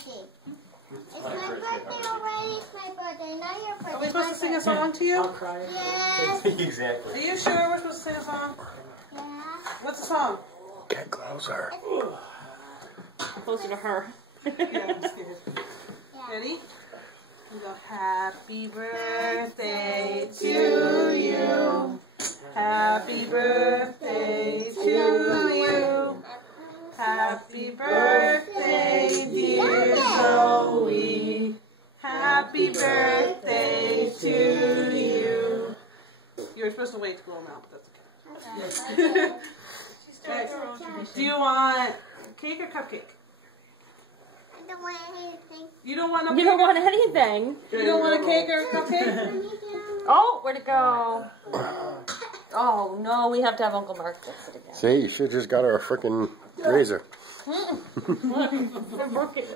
birthday. It's my birthday already. It's my birthday. Not your birthday. Are we supposed to sing a song to you? Yes. Exactly. Are you sure we're supposed to sing a song? Yeah. What's the song? Get closer. Closer to her. Yeah, I'm scared. Yeah. Ready? We go, happy birthday to you. Happy birthday to you. Happy birthday, dear Zoe. Happy birthday to you. You were supposed to wait to blow them out, but that's okay. Do you want cake or cupcake? I don't want anything. You don't want a You don't want anything. You don't want a cake or a cupcake? Oh, where'd it go? Oh, no, we have to have Uncle Mark fix it again. See, you should have just got her a freaking razor. We're working.